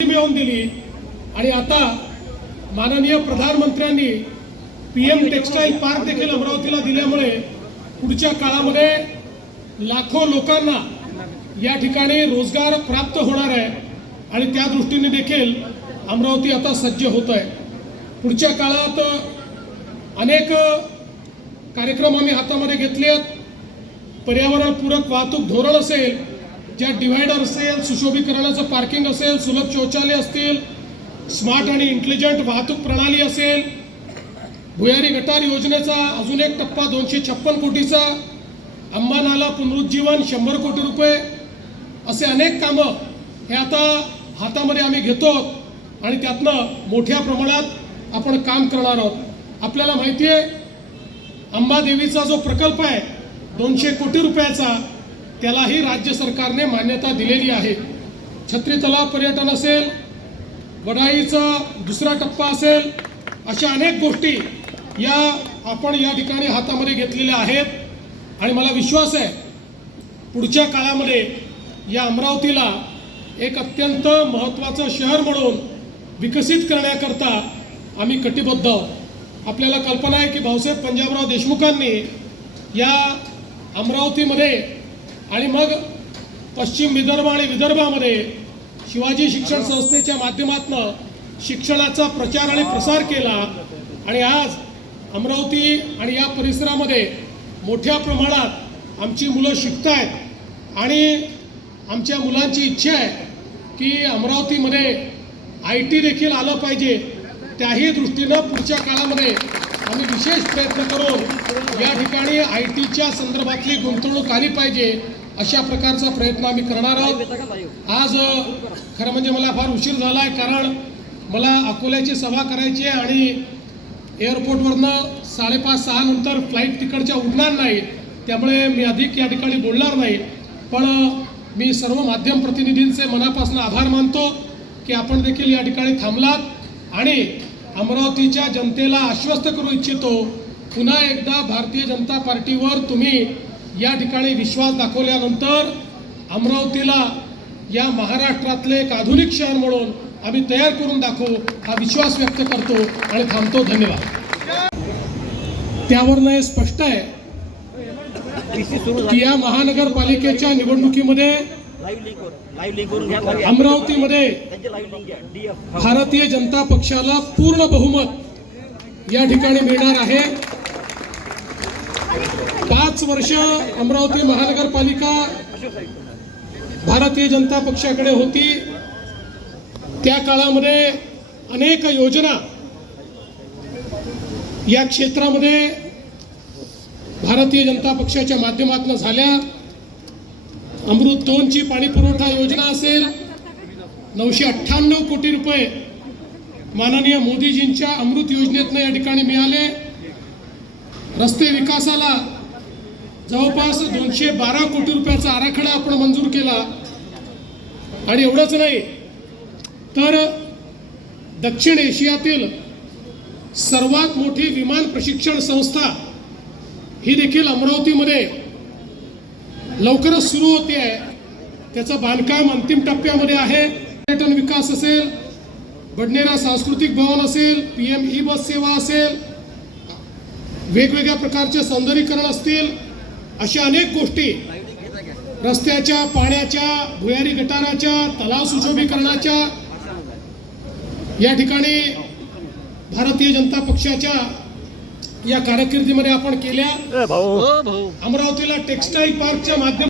मिळवून दिली आणि आता माननीय प्रधानमंत्र्यांनी पीएम टेक्सटाईल पार्क देखील अमरावतीला दिल्यामुळे पुढच्या काळामध्ये लाखो लोकांना या ठिकाणी रोजगार प्राप्त होणार आहे आणि त्या दृष्टीने देखील अमरावती आता सज्ज होत आहे। पुढच्या काळात अनेक कार्यक्रम आम्ही हातामध्ये घेतलेत। पर्यावरणपूरक वाहतूक धोरण असेल, ज्या डिव्हायडर असेल, सुशोभीकरणाचं पार्किंग असेल, सुलभ शौचालय असतील, स्मार्ट आणि इंटेलिजंट वाहतूक प्रणाली असेल, भुयारी गटार योजनेचा अजून एक टप्पा 256 कोटीचा, अंबा नाला पुनरुज्जीवन 100 कोटी रुपये, असे अनेक कामं हे आता हातामध्ये आम्ही घेतो आणि त्यातनं मोठ्या प्रमाणात आपण काम करणार आहोत। आपल्याला माहिती आहे अंबादेवीचा जो प्रकल्प आहे 200 कोटी रुपयाचा, त्यालाही राज्य सरकारने मान्यता दिलेली आहे। छत्री तलाव पर्यटन असेल, वडाईचा दुसरा टप्पा असेल, अशा अनेक गोष्टी आपण या ठिकाणी हातामध्ये घेतलेल्या आहेत आणि मला विश्वास आहे पुढच्या काळामध्ये या अमरावतीला एक अत्यंत महत्त्वाचं शहर म्हणून विकसित करण्याकरता आम्ही कटिबद्ध आहोत। आपल्याला कल्पना आहे की भाऊसाहेब पंजाबराव देशमुखांनी या अमरावतीमध्ये आणि मग पश्चिम विदर्भ आणि विदर्भामध्ये शिवाजी शिक्षण संस्थेच्या माध्यमातून शिक्षणाचा प्रचार आणि प्रसार केला आणि आज अमरावती आणि या परिसरामध्ये मोठ्या प्रमाणात आमची मुलं शिकतायत आणि आमच्या मुलांची इच्छा आहे की अमरावतीमध्ये IT देखील आलं पाहिजे। त्याही दृष्टीनं पुढच्या काळामध्ये आम्ही विशेष प्रयत्न करून या ठिकाणी ITच्या संदर्भातली गुंतवणूक आली पाहिजे, अशा प्रकारचा प्रयत्न आम्ही करणार आहोत। आज खरं म्हणजे मला फार उशीर झाला आहे, कारण मला अकोल्याची सभा करायची आहे आणि एअरपोर्टवरनं 5:30-6 नंतर फ्लाईट तिकडच्या उडणार नाही, त्यामुळे मी अधिक या ठिकाणी बोलणार नाही। पण मी सर्व माध्यम प्रतिनिधींचे मनापासून आभार मानतो की आपण देखील या ठिकाणी थांबलात आणि अमरावतीच्या जनतेला आश्वस्त करू इच्छितो, पुन्हा एकदा भारतीय जनता पार्टीवर तुम्ही या ठिकाणी विश्वास दाखवल्यानंतर अमरावतीला या महाराष्ट्रातले एक आधुनिक शहर म्हणून आम्ही तयार करून दाखवू, हा विश्वास व्यक्त करतो आणि थांबतो। धन्यवाद। त्यावरनं हे स्पष्ट आहे की या महानगरपालिकेच्या निवडणुकीमध्ये अमरावतीमध्ये भारतीय जनता पक्षाला पूर्ण बहुमत या ठिकाणी मिळणार आहे। 5 वर्ष अमरावती महानगरपालिका भारतीय जनता पक्षाकडे होती। त्या काळामध्ये अनेक योजना या क्षेत्रामध्ये भारतीय जनता पक्षाच्या माध्यमातून झाल्या। अमृत 2 ची पाणी पुरवठा योजना असेल, 998 कोटी रुपये माननीय मोदीजींच्या अमृत योजनेतनं या ठिकाणी मिळाले। रस्ते विकासाला जवळपास 212 कोटी रुपयाचा आराखडा आपण मंजूर केला आणि एवढंच नाही तर दक्षिण एशियातील सर्वात मोठी विमान प्रशिक्षण संस्था ही देखील अमरावतीमध्ये लवकरच सुरू होते आहे। त्याचं बांधकाम अंतिम टप्प्यामध्ये आहे। पर्यटन विकास असेल, बडनेरा सांस्कृतिक भवन असेल, PM ई-बस सेवा असेल, वेगवेगळ्या प्रकारचे सौंदर्यीकरण असतील, अशा अनेक गोष्टी रस्त्याच्या, पाण्याच्या, भुयारी गटाराच्या, तलाव सुशोभीकरणाच्या या ठिकाणी भारतीय जनता पक्षाच्या या कारकिर्दीमध्ये आपण केल्या। अमरावतीला टेक्सटाईल पार्कच्या माध्यमातून